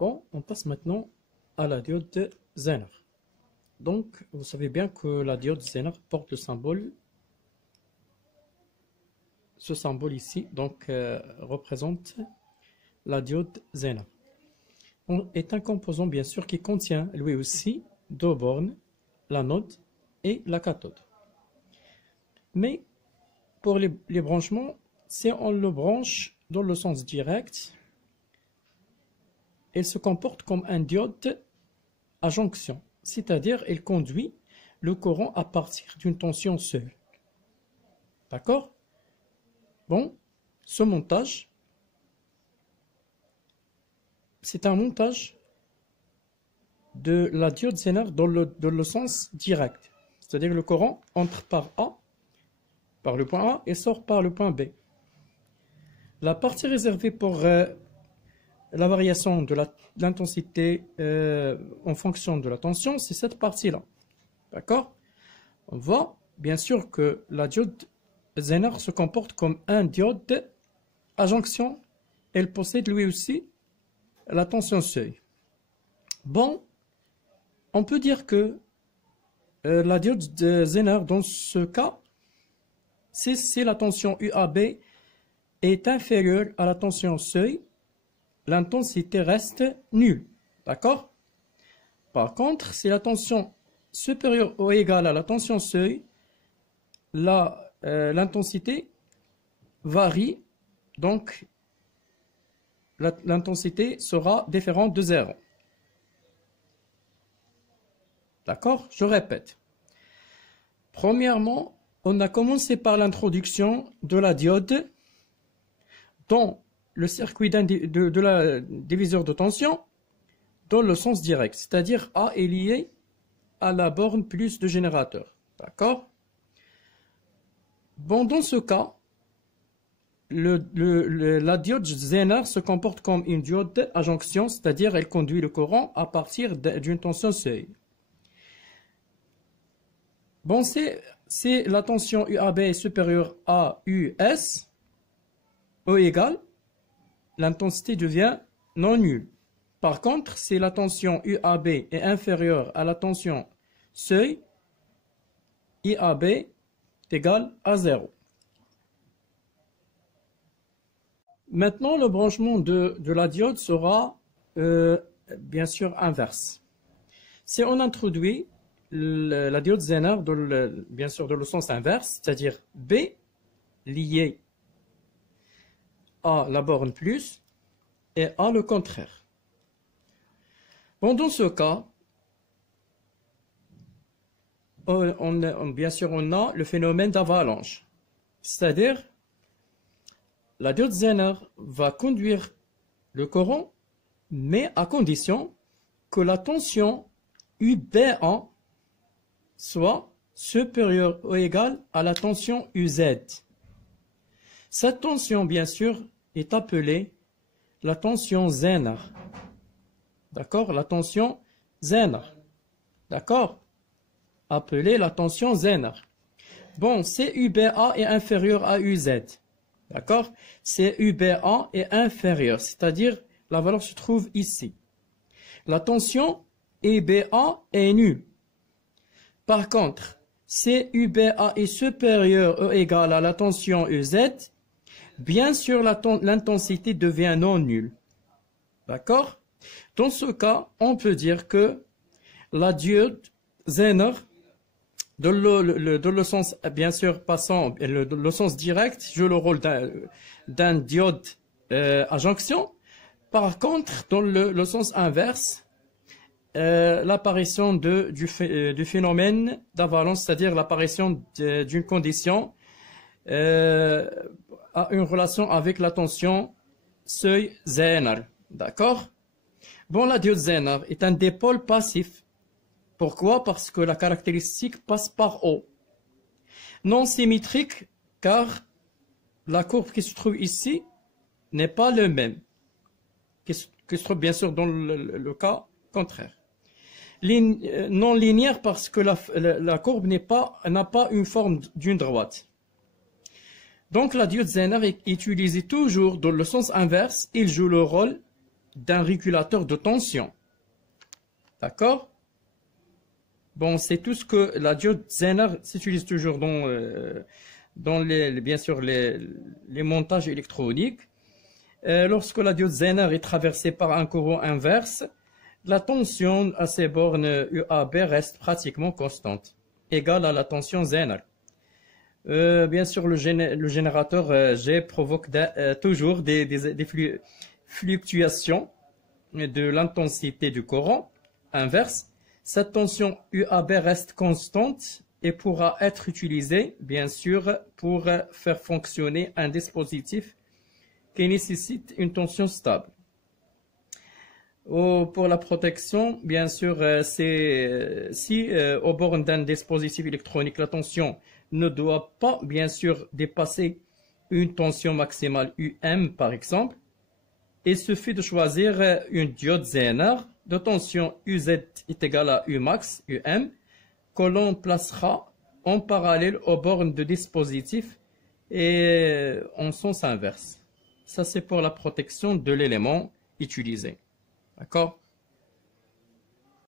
Bon, on passe maintenant à la diode de Zener. Donc, vous savez bien que la diode Zener porte le symbole, ce symbole ici, donc représente la diode Zener. Est un composant bien sûr qui contient lui aussi deux bornes, l'anode et la cathode. Mais pour les branchements, si on le branche dans le sens direct, il se comporte comme un diode à jonction, c'est-à-dire il conduit le courant à partir d'une tension seule. D'accord? Bon, ce montage, c'est un montage de la diode Zener dans le sens direct, c'est-à-dire le courant entre par A, par le point A, et sort par le point B. La partie réservée pour la variation de l'intensité en fonction de la tension, c'est cette partie-là. D'accord? On voit bien sûr que la diode Zener se comporte comme un diode à jonction. Elle possède lui aussi la tension seuil. Bon, on peut dire que la diode de Zener, dans ce cas, si la tension UAB est inférieure à la tension seuil, l'intensité reste nulle. D'accord? Par contre, si la tension supérieure ou égale à la tension seuil, l'intensité varie, donc l'intensité sera différente de 0. D'accord? Je répète. Premièrement, on a commencé par l'introduction de la diode dans le circuit de la diviseur de tension dans le sens direct, c'est-à-dire A est lié à la borne plus de générateur. D'accord? Bon, dans ce cas, la diode Zener se comporte comme une diode à jonction, c'est-à-dire elle conduit le courant à partir d'une tension seuil. Bon, si la tension UAB est supérieure à US, E égale, l'intensité devient non nulle. Par contre, si la tension UAB est inférieure à la tension seuil, IAB est égal à 0. Maintenant, le branchement de la diode sera bien sûr inverse. Si on introduit la diode Zener bien sûr dans le sens inverse, c'est-à-dire B lié à la borne plus et A le contraire. Bon, dans ce cas, bien sûr, on a le phénomène d'avalanche. C'est-à-dire, la diode Zener va conduire le courant, mais à condition que la tension UB1 soit supérieure ou égale à la tension UZ. Cette tension, bien sûr, est appelée la tension Zener. D'accord? La tension Zener. D'accord? Appelée la tension Zener. Bon, CUBA est inférieur à UZ. D'accord? CUBA est inférieur, c'est-à-dire la valeur se trouve ici. La tension EBA est nulle. Par contre, CUBA est supérieur ou égal à la tension UZ, bien sûr l'intensité devient non nulle. D'accord? Dans ce cas, on peut dire que la diode Zener, dans le sens, bien sûr, passant, le sens direct, joue le rôle d'un diode à jonction. Par contre, dans le sens inverse, l'apparition du phénomène d'avalanche, c'est-à-dire l'apparition d'une condition a une relation avec la tension seuil Zener. D'accord? Bon, la diode Zener est un dipôle passif. Pourquoi? Parce que la caractéristique passe par O. Non symétrique, car la courbe qui se trouve ici n'est pas le même, qui se trouve bien sûr dans le cas contraire. Non linéaire parce que la courbe n'a pas une forme d'une droite. Donc la diode Zener est utilisée toujours dans le sens inverse. Il joue le rôle d'un régulateur de tension. D'accord? Bon, c'est tout ce que la diode Zener s'utilise toujours dans bien sûr les montages électroniques. Lorsque la diode Zener est traversée par un courant inverse, la tension à ces bornes UAB reste pratiquement constante, égale à la tension Zener. Bien sûr, le générateur G provoque toujours des fluctuations de l'intensité du courant inverse. Cette tension UAB reste constante et pourra être utilisée, bien sûr, pour faire fonctionner un dispositif qui nécessite une tension stable. Pour la protection, bien sûr, si aux bornes d'un dispositif électronique, la tension ne doit pas, bien sûr, dépasser une tension maximale UM, par exemple, il suffit de choisir une diode Zener de tension UZ est égale à Umax, UM, que l'on placera en parallèle aux bornes de dispositif et en sens inverse. Ça, c'est pour la protection de l'élément utilisé. D'accord?